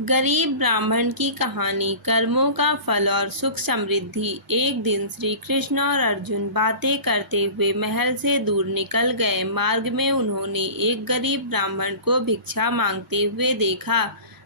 गरीब ब्राह्मण की कहानी। कर्मों का फल और सुख समृद्धि। एक दिन श्री कृष्ण और अर्जुन बातें करते हुए महल से दूर निकल गए। मार्ग में उन्होंने एक गरीब ब्राह्मण को भिक्षा मांगते हुए देखा।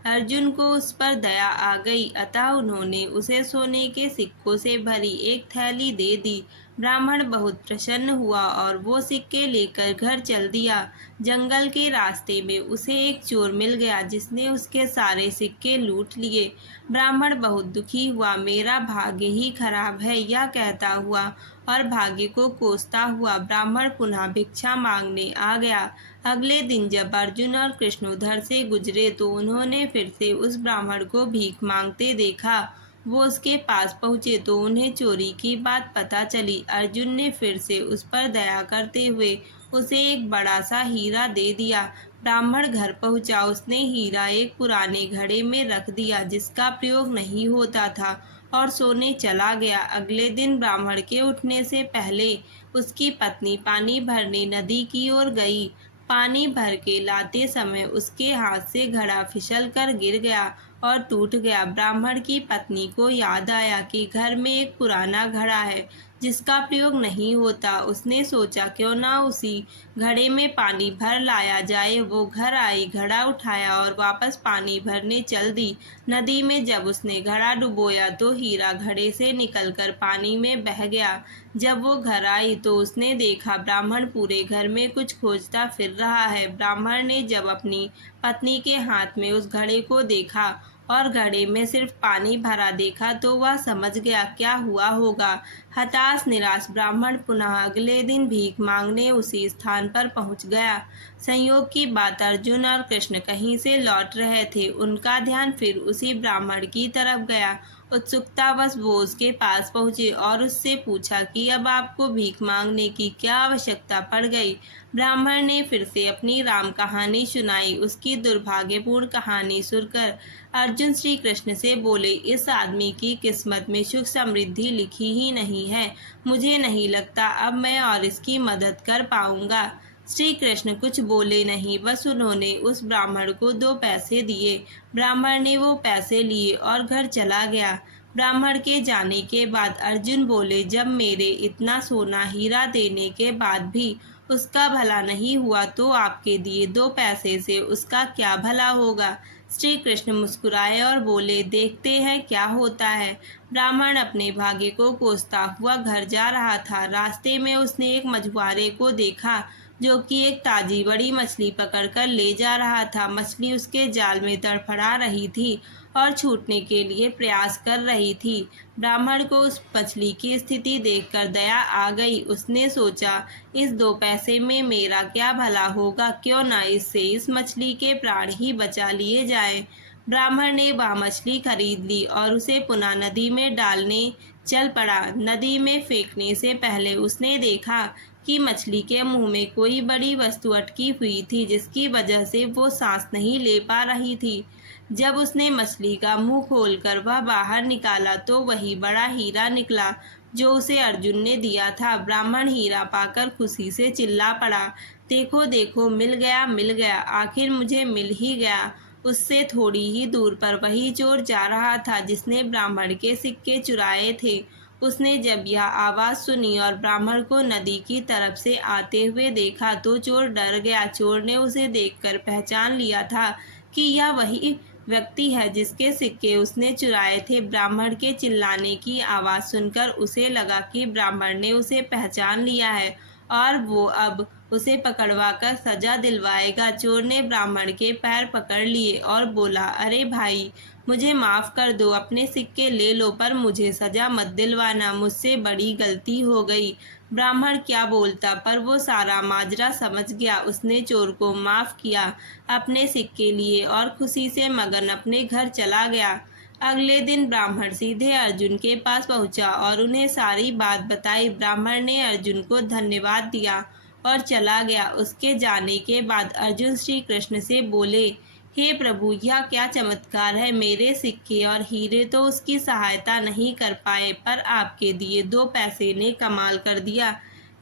अर्जुन को उस पर दया आ गई, अतः उन्होंने उसे सोने के सिक्कों से भरी एक थैली दे दी। ब्राह्मण बहुत प्रसन्न हुआ और वो सिक्के लेकर घर चल दिया। जंगल के रास्ते में उसे एक चोर मिल गया जिसने उसके सारे सिक्के लूट लिए। ब्राह्मण बहुत दुखी हुआ, मेरा भाग्य ही खराब है, यह कहता हुआ और भाग्य को कोसता हुआ ब्राह्मण पुनः भिक्षा मांगने आ गया। अगले दिन जब अर्जुन और कृष्ण उधर से गुजरे तो उन्होंने फिर से उस ब्राह्मण को भीख मांगते देखा। वो उसके पास पहुंचे तो उन्हें चोरी की बात पता चली। अर्जुन ने फिर से उस पर दया करते हुए उसे एक बड़ा सा हीरा दे दिया। ब्राह्मण घर पहुंचा, उसने हीरा एक पुराने घड़े में रख दिया जिसका प्रयोग नहीं होता था और सोने चला गया। अगले दिन ब्राह्मण के उठने से पहले उसकी पत्नी पानी भरने नदी की ओर गई। पानी भर के लाते समय उसके हाथ से घड़ा फिसल कर गिर गया और टूट गया। ब्राह्मण की पत्नी को याद आया कि घर में एक पुराना घड़ा है जिसका प्रयोग नहीं होता। उसने सोचा क्यों ना उसी घड़े में पानी भर लाया जाए। वो घर आई, घड़ा उठाया और वापस पानी भरने चल दी। नदी में जब उसने घड़ा डुबोया तो हीरा घड़े से निकलकर पानी में बह गया। जब वो घर आई तो उसने देखा ब्राह्मण पूरे घर में कुछ खोजता फिर रहा है। ब्राह्मण ने जब अपनी पत्नी के हाथ में उस घड़े को देखा और घड़े में सिर्फ पानी भरा देखा तो वह समझ गया क्या हुआ होगा। हताश निराश ब्राह्मण पुनः अगले दिन भीख मांगने उसी स्थान पर पहुंच गया। संयोग की बात, अर्जुन और कृष्ण कहीं से लौट रहे थे। उनका ध्यान फिर उसी ब्राह्मण की तरफ गया। उत्सुकतावश वो उसके पास पहुंचे और उससे पूछा कि अब आपको भीख मांगने की क्या आवश्यकता पड़ गई। ब्राह्मण ने फिर से अपनी राम कहानी सुनाई। उसकी दुर्भाग्यपूर्ण कहानी सुनकर अर्जुन श्री कृष्ण से बोले, इस आदमी की किस्मत में सुख समृद्धि लिखी ही नहीं है। मुझे नहीं लगता अब मैं और इसकी मदद कर पाऊंगा। श्री कृष्ण कुछ बोले नहीं, बस उन्होंने उस ब्राह्मण को 2 पैसे दिए। ब्राह्मण ने वो पैसे लिए और घर चला गया। ब्राह्मण के जाने के बाद अर्जुन बोले, जब मेरे इतना सोना हीरा देने के बाद भी उसका भला नहीं हुआ तो आपके दिए 2 पैसे से उसका क्या भला होगा। श्री कृष्ण मुस्कुराए और बोले, देखते हैं क्या होता है। ब्राह्मण अपने भाग्य को कोसता हुआ घर जा रहा था। रास्ते में उसने एक मछुआरे को देखा जो कि एक ताजी बड़ी मछली पकड़कर ले जा रहा था। मछली उसके जाल में तड़फड़ा रही थी और छूटने के लिए प्रयास कर रही थी। ब्राह्मण को उस मछली की स्थिति देखकर दया आ गई। उसने सोचा, इस 2 पैसे में मेरा क्या भला होगा, क्यों ना इससे इस मछली के प्राण ही बचा लिए जाएं। ब्राह्मण ने वह मछली खरीद ली और उसे पुनः नदी में डालने चल पड़ा। नदी में फेंकने से पहले उसने देखा कि मछली के मुंह में कोई बड़ी वस्तु अटकी हुई थी जिसकी वजह से वो सांस नहीं ले पा रही थी। जब उसने मछली का मुंह खोलकर वह बाहर निकाला तो वही बड़ा हीरा निकला जो उसे अर्जुन ने दिया था। ब्राह्मण हीरा पाकर खुशी से चिल्ला पड़ा, देखो देखो, मिल गया मिल गया, आखिर मुझे मिल ही गया। उससे थोड़ी ही दूर पर वही चोर जा रहा था जिसने ब्राह्मण के सिक्के चुराए थे। उसने जब यह आवाज़ सुनी और ब्राह्मण को नदी की तरफ से आते हुए देखा तो चोर डर गया। चोर ने उसे देखकर पहचान लिया था कि यह वही व्यक्ति है जिसके सिक्के उसने चुराए थे। ब्राह्मण के चिल्लाने की आवाज़ सुनकर उसे लगा कि ब्राह्मण ने उसे पहचान लिया है और वो अब उसे पकड़वाकर सजा दिलवाएगा। चोर ने ब्राह्मण के पैर पकड़ लिए और बोला, अरे भाई, मुझे माफ़ कर दो, अपने सिक्के ले लो, पर मुझे सजा मत दिलवाना, मुझसे बड़ी गलती हो गई। ब्राह्मण क्या बोलता, पर वो सारा माजरा समझ गया। उसने चोर को माफ़ किया, अपने सिक्के लिए और खुशी से मगन अपने घर चला गया। अगले दिन ब्राह्मण सीधे अर्जुन के पास पहुंचा और उन्हें सारी बात बताई। ब्राह्मण ने अर्जुन को धन्यवाद दिया और चला गया। उसके जाने के बाद अर्जुन श्री कृष्ण से बोले, हे प्रभु, यह क्या चमत्कार है। मेरे सिक्के और हीरे तो उसकी सहायता नहीं कर पाए, पर आपके दिए 2 पैसे ने कमाल कर दिया।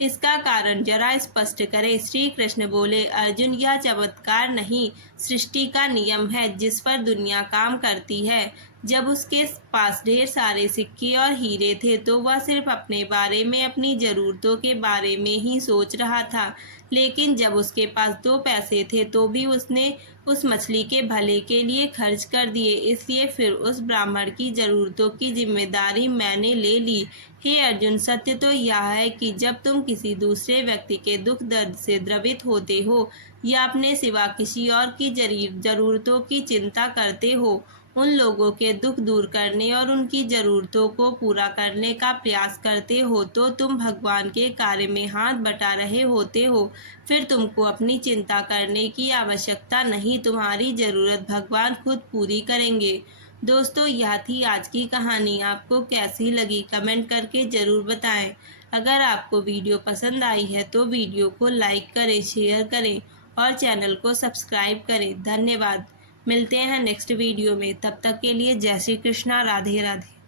इसका कारण जरा स्पष्ट करें। श्री कृष्ण बोले, अर्जुन, यह चमत्कार नहीं, सृष्टि का नियम है जिस पर दुनिया काम करती है। जब उसके पास ढेर सारे सिक्के और हीरे थे तो वह सिर्फ अपने बारे में, अपनी जरूरतों के बारे में ही सोच रहा था। लेकिन जब उसके पास 2 पैसे थे तो भी उसने उस मछली के भले के लिए खर्च कर दिए। इसलिए फिर उस ब्राह्मण की जरूरतों की जिम्मेदारी मैंने ले ली। हे अर्जुन, सत्य तो यह है कि जब तुम किसी दूसरे व्यक्ति के दुख दर्द से द्रवित होते हो या अपने सिवा किसी और की जरूरतों की चिंता करते हो, उन लोगों के दुख दूर करने और उनकी ज़रूरतों को पूरा करने का प्रयास करते हो, तो तुम भगवान के कार्य में हाथ बटा रहे होते हो। फिर तुमको अपनी चिंता करने की आवश्यकता नहीं, तुम्हारी ज़रूरत भगवान खुद पूरी करेंगे। दोस्तों, यह थी आज की कहानी। आपको कैसी लगी कमेंट करके ज़रूर बताएं। अगर आपको वीडियो पसंद आई है तो वीडियो को लाइक करें, शेयर करें और चैनल को सब्सक्राइब करें। धन्यवाद। मिलते हैं नेक्स्ट वीडियो में। तब तक के लिए जय श्री कृष्णा, राधे राधे।